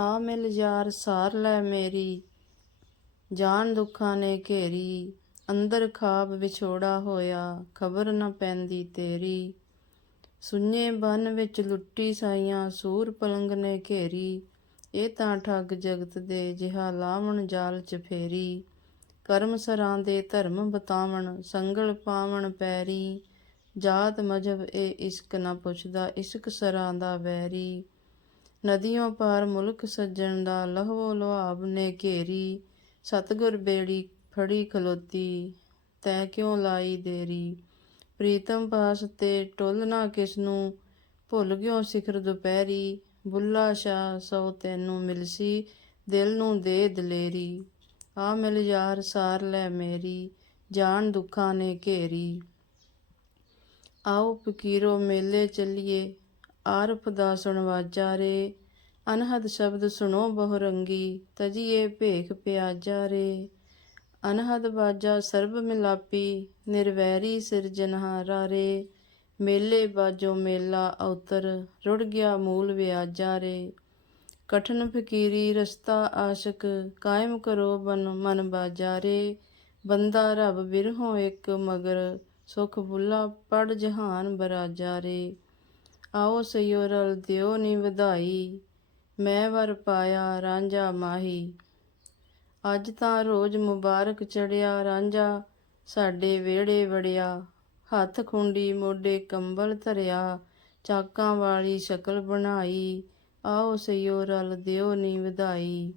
ਆ ਮਿਲ ਯਾਰ ਸਾਰ ਲੈ ਮੇਰੀ। ਜਾਨ ਦੁੱਖਾਂ ਨੇ ਘੇਰੀ, ਅੰਦਰ ਖਾਬ ਵਿਛੋੜਾ ਹੋਇਆ, ਖਬਰ ਨਾ ਪੈਂਦੀ ਤੇਰੀ। ਸੁੰਨੇ ਬਨ ਵਿੱਚ ਲੁੱਟੀ ਸਾਈਆਂ, ਸੂਰ ਪਲੰਗ ਨੇ ਘੇਰੀ। ਇਹ ਤਾਂ ਠੱਗ ਜਗਤ ਦੇ ਜਿਹਾ ਲਾਵਣ ਜਾਲ ਚ ਫੇਰੀ। ਕਰਮ ਸਰਾਂ ਦੇ ਧਰਮ ਬਤਾਵਣ, ਸੰਗਲ ਪਾਵਣ ਪੈਰੀ। ਜਾਤ ਮਜਬ ਇਹ ਇਸ਼ਕ ਨਾ ਪੁੱਛਦਾ, ਇਸ਼ਕ ਸਰਾਂ ਦਾ ਵੈਰੀ। ਨਦੀਆਂ ਪਾਰ ਮੁਲਕ ਸੱਜਣ ਦਾ ਲਹਵੋ ਲੁਹਾਬ ਨੇ ਘੇਰੀ, ਸਤਗੁਰ ਬੇੜੀ ਫੜੀ ਖਲੋਤੀ, ਤੈ ਕਿਉ ਲਾਈ ਦੇਰੀ? ਪ੍ਰੀਤਮ ਪਾਸ ਤੇ ਟੁੱਲ ਕਿਸ ਨੂੰ ਭੁੱਲ ਗਿਓ ਸਿਖਰ ਦੁਪਹਿਰੀ, ਬੁੱਲਾ ਸ਼ਾ ਸੋ ਤੈਨੂੰ ਮਿਲਸੀ, ਦਿਲ ਨੂੰ ਦੇ ਦਲੇਰੀ। ਆ ਮਿਲ ਯਾਰ ਸਾਰ ਲੈ ਮੇਰੀ ਜਾਨ ਦੁੱਖਾਂ ਨੇ ਘੇਰੀ। ਆਓ ਫਕੀਰੋ ਮੇਲੇ ਚੱਲੀਏ ਆਰਫ ਦਾ ਸੁਣਵਾਜਾ ਰੇ। ਅਨਹਦ ਸ਼ਬਦ ਸੁਣੋ ਬਹੁ ਰੰਗੀ ਤਜੀਏ ਭੇਖ ਪਿਆਜਾ ਰੇ। ਅਨਹਦ ਬਾਜਾ ਸਰਬ ਮਿਲਾਪੀ, ਨਿਰਵੈਰੀ ਸਿਰਜਨਹਾਰਾ ਰੇ। ਮੇਲੇ ਬਾਜੋ ਮੇਲਾ ਅਵਤਰ, ਰੁੜ ਗਿਆ ਮੂਲ ਵਿਆਜਾ ਰੇ। ਕਠਨ ਫਕੀਰੀ ਰਸਤਾ ਆਸ਼ਕ, ਕਾਇਮ ਕਰੋ ਬਨ ਮਨ ਬਾਜਾਰੇ ਬੰਦਾ ਰੱਬ ਬਿਰਹੋਂ ਇੱਕ ਮਗਰ, ਸੁਖ ਬੁੱਲਾ ਪੜ ਜਹਾਨ ਬਰਾਜਾ ਰੇ। ਆਓ ਸਈਓ ਰਲ ਦਿਓ ਨੀ ਵਧਾਈ, ਮੈਂ ਵਰ ਪਾਇਆ ਰਾਂਝਾ ਮਾਹੀ। ਅੱਜ ਤਾਂ ਰੋਜ਼ ਮੁਬਾਰਕ ਚੜਿਆ ਰਾਂਝਾ, ਸਾਡੇ ਵਿਹੜੇ ਵੜਿਆ। ਹੱਥ ਖੁੰਡੀ ਮੋਢੇ ਕੰਬਲ ਧਰਿਆ, ਚਾਕਾਂ ਵਾਲੀ ਸ਼ਕਲ ਬਣਾਈ। ਆਓ ਸਈਓ ਰਲ ਦਿਓ ਨੀ ਵਧਾਈ।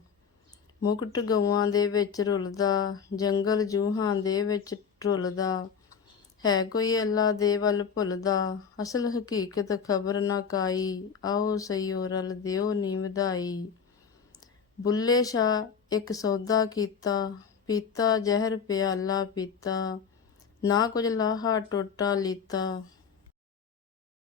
ਮੁਕਟ ਗਊਆਂ ਦੇ ਵਿੱਚ ਰੁਲਦਾ, ਜੰਗਲ ਜੂਹਾਂ ਦੇ ਵਿੱਚ ਢੁਲਦਾ। ਹੈ ਕੋਈ ਅੱਲਾ ਦੇ ਵੱਲ ਭੁੱਲਦਾ, ਅਸਲ ਹਕੀਕਤ ਖਬਰ ਨਾ ਕਾਈ, ਆਓ ਸਈਓ ਰਲ ਦਿਓ ਨੀ ਵਧਾਈ। ਬੁੱਲੇ ਸ਼ਾ ਇੱਕ ਸੌਦਾ ਕੀਤਾ, ਪੀਤਾ ਜ਼ਹਿਰ ਪਿਆਲਾ ਪੀਤਾ, ਨਾ ਕੁਝ ਲਾਹਾ ਟੋਟਾ ਲੀਤਾ।